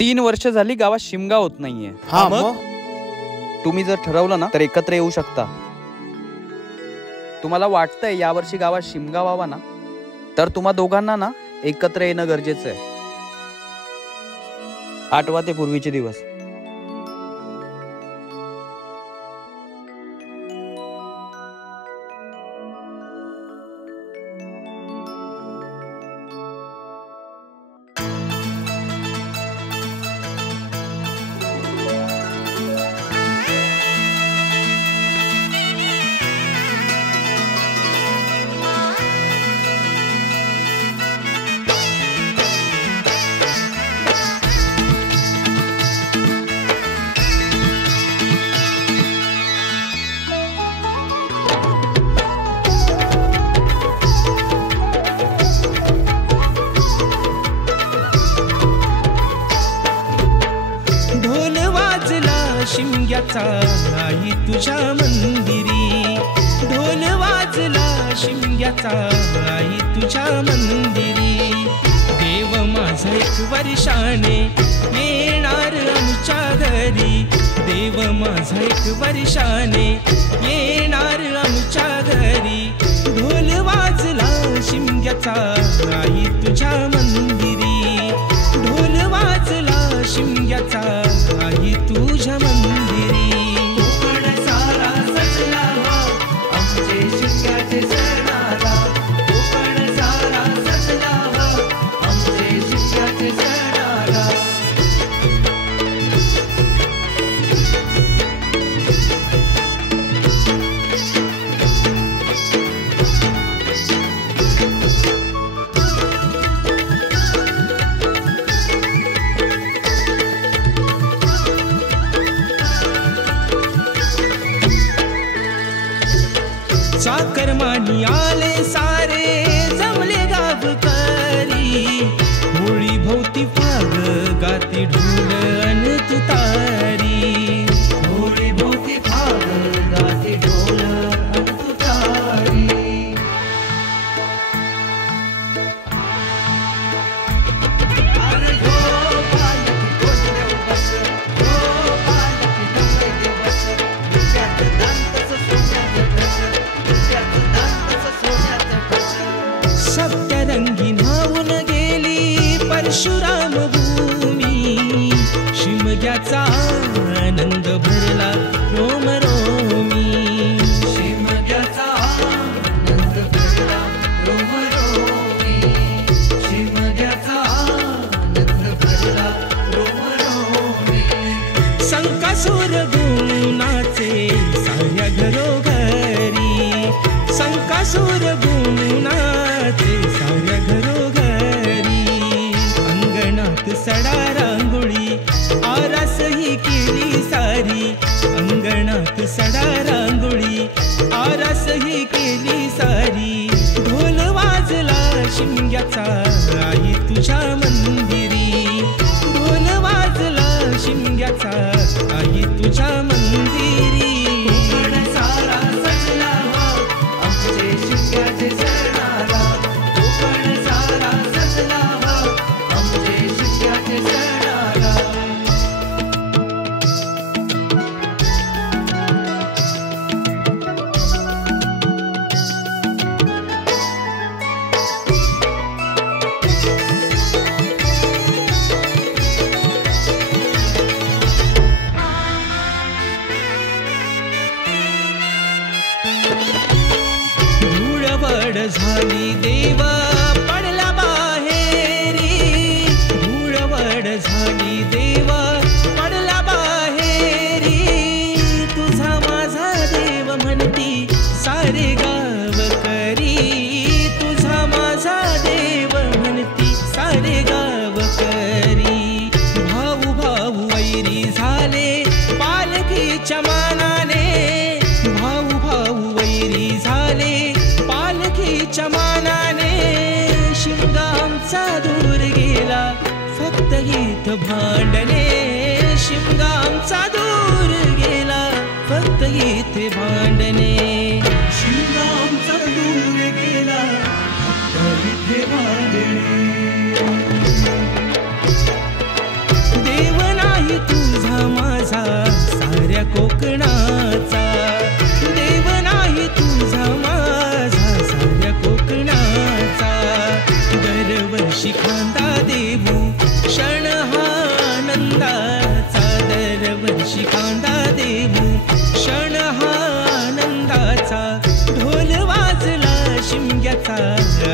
3 वर्ष झाली गावात शिमगा होत नाहीये। हा मग तुम्ही जर ठरवलं ना तर एकत्र येऊ शकता। तुम्हाला वाटतंय यावर्षी गावात शिमगा व्हावा ना, तर तुम्हा दोघांना ना एकत्र येणं गरजेचं आहे। आठवा ते पूर्वीचे दिवस। शिमग्याचा आई तुझ्या मंदिरी, ढोल वाजला शिमग्याचा आई तुझ्या मंदिरी। देव माझा एक वर्षाने येणार आमच्या घरी, देव माझा एक वर्षाने येणार आमच्या घरी। ढोल वाजला शिमग्याचा आई तुझ्या मंदिरी, ढोल वाजला शिमग्याचा आई तुझ्या मंदिरी। कोकण सारा सजला आमचे शिमग्याचे सणाला, कोकण सारा सजला आमचे शिमग्याचे सणाला। चाकरमानी आले सारे जमले गावकरी, होळी भोवती फाग गाती ढोल अन तुतारी, होळी भोवती फाग गाती ढोल अन तुतारी। अरे हो पालकी कोण देव बस, हो पालकी नवरे देव बस, डोक्यात दांतच सोन्याचं ठस, सप्तरंगी न्हावून गेली परशुराम भूमी, शिमग्याचा आनंद भरला रोम रोमी, शिमग्याचा आनंद भरला रोम रोमी, शिमग्याचा आनंद भरला रोम रोमी। संकासूर गुणाचे साऱ्या घरोघरी, संकासूर गुणाचे साऱ्या घरोघरी। अंगणात सडा रांगोळी आरास ही केली सारी, अंगणात सडा रांगोळी आरास ही केली सारी। ढोल वाजला शिमग्याचा आई तुझ्या मंदिरी, ढोल वाजला शिमग्याचा आई तुझ्या मंदिरी। कोकण सारा सजला आमचे शिमग्याचे सणाला, कोकण सारा सजला आमचे शिमग्याचे सणाला। धूळवड झाली देव पडला बाहेरी, धूळवड झाली देव पडला बाहेरी। तुझा माझा देव म्हणती सारे गावकरी, तुझा माझा देव म्हणती सारे गावकरी। भाऊ भाऊ वैरी झाले पालखीच्या मानाने, भाऊ भाऊ वैरी झाले पालखीच्या मानाने। शिमगा आमचा दूर गेला फक्त गीत भांडणे, शिमगा आमचा दूर गेला फक्त गीत भांडणे। शिमगा आमचा दूर गेला फक्त इथे भांडणे। पायाशी कांदा देऊ. क्षण हा आनंदाचा, ढोल वाजला शिमग्याचा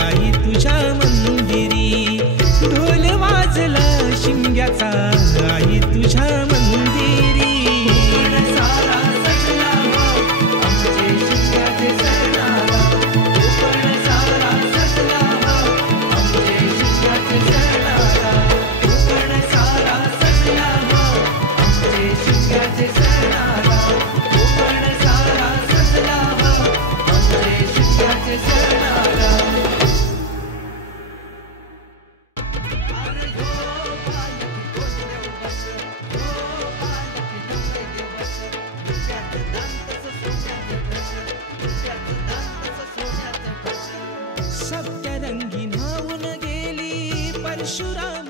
आई तुझ्या मंदिरी. ढोल वाजला शिमग्याचा आई तुझ्या मंदिरी. सारा सजला आमचे शिमग्याचे सणाला. कोकण सारा सजला आमचे शिमग्याचे सणाला. कोकण सारा सजला आमचे शिमग्याचे सणाला. कोकण सारा सजला आमचे शिमग्याचे सणाला. अरे हो पालकी कोण देव बस. हो पालकी नवरे देव बस. रुपयाचं दान तसं सोन्याचं ठस. रुपयाचं दान तसं सोन्याचं ठस. सप्तरंगी न्हावून गेली परशुराम